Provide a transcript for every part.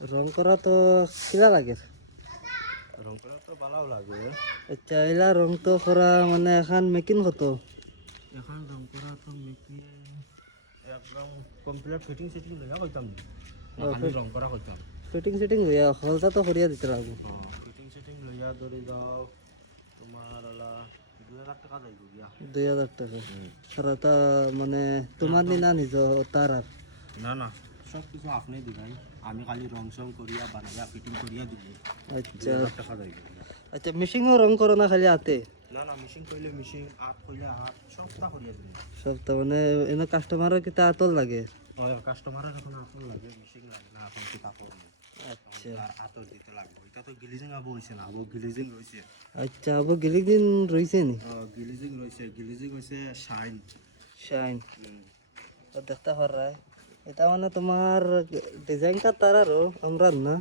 রং করা তো কিলা লাগে? রং করা তো ভালো লাগে। আচ্ছা এলা রং তো করা মানে এখন মেকিন কত? এখন রং করা তো মেকি একদম কমপ্লিট ফিটিং সিটিং লইয়া কইতাম না, খালি রং করা কইতাম। ফিটিং সিটিং লইয়া হলতা তো করিয়া দিতে লাগবো। ফিটিং সিটিং লইয়া ধরে যাও তোমার ওলা 2000 টাকা যাইব গিয়া। 2000 টাকা। আর তা মানে তোমার নি না নিজ তার আর? না না, সব কিছু আপনি দিবেন, আমি খালি রং সং করিয়া বানাইয়া ফিটিং করিয়া দিব। আচ্ছা 2000 টাকা যাইব। আচ্ছা মেশিনও রং করো না খালি হাতে? না না, মেশিন কইলে মেশিন, আট কইলে আট, সবটা করিয়া দিব। সপ্তাহ মানে এনে কাস্টমারও কিতা আতল লাগে? ওই কাস্টমারের এখন আপন লাগে, মেশিন লাগে না, আপন কি কাপড় নেই। আচ্ছা আতর দিতে লাগবে। এটা তো গ্লিজিং আবো হইছে না, আবো গ্লিজিং রইছে। আচ্ছা আবু গেলি দিন রইছে নি? গ্লিজিং রইছে, গ্লিজিং হইছে শাইন। শাইন দেখতে পারা এটা মানে তোমার ডিজাইনটা তারারও আমরা না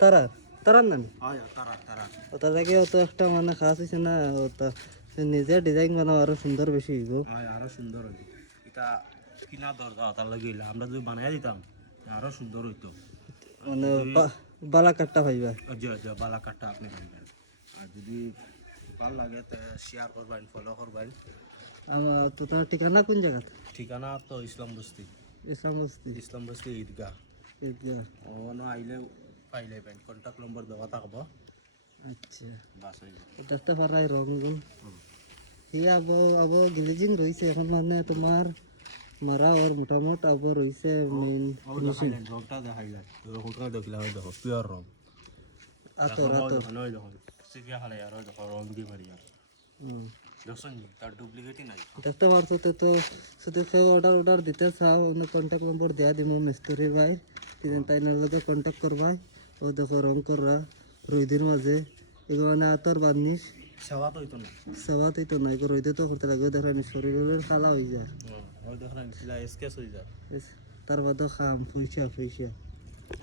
তারার তারার না নি? হয় তারা তারা। ওটা থেকে অত একটা মানে খাস হয়েছে না, ওটা নিজে ডিজাইন বানাও আরো সুন্দর বেশি হইব। হয় আরো সুন্দর হইতো। এটা কিনা দরজা তার লাগে হইলে আমরা যদি বানাইয়া দিতাম আরো সুন্দর হইতো। মানে বালা কাটটা পাইবা। যে বালা কাটটা আপনি পাইবেন। আর যদি ভালো লাগে তো শেয়ার করবেন, ফলো করবেন। আমার তো তোমার ঠিকানা কোন জায়গা? ঠিকানা তো ইসলাম বস্তি। ইসলাম বস্তি ইসলাম বস্তি ঈদগাহ। ঈদগাহ। ওনো আইলে পাইলে পেন কন্ট্যাক্ট নম্বর দেওয়া থাকবো। আচ্ছা বাস হইব। দেখতে পারাই রং গুণ ঠিক আবো আবো গ্লেজিং রয়েছে এখন মানে তোমার মারা ওর মোটামুট আবো রয়েছে মেইন ফিনিশিং। রংটা দেখাইলেন, রংটা দেখলে হয় দেখো পিওর রং। আতর আতর নয় দেখো সিভিয়া খালে আর দেখো রং দিয়ে পারি আর দেখছেন নি, তার ডুপ্লিকেটই নাই। দেখতে পারছো তো তো শুধু কেউ অর্ডার দিতে চাও অন্য কন্ট্যাক্ট নম্বর দেওয়া দিব মিস্ত্রি ভাই, তিন তাইনের লগে কন্ট্যাক্ট করবাই। ও দেখো রং করা রইদের মাঝে এগুলো মানে আতর বান্নিস সেবা তো হইতো না। সেবা তুই তো নাই রইদে তো করতে লাগবে দেখানি শরীরের কালা হয়ে যায়। ওই দেখলেন এসকেস হয়ে যায়। তার বাদে খাম পয়সা পয়সা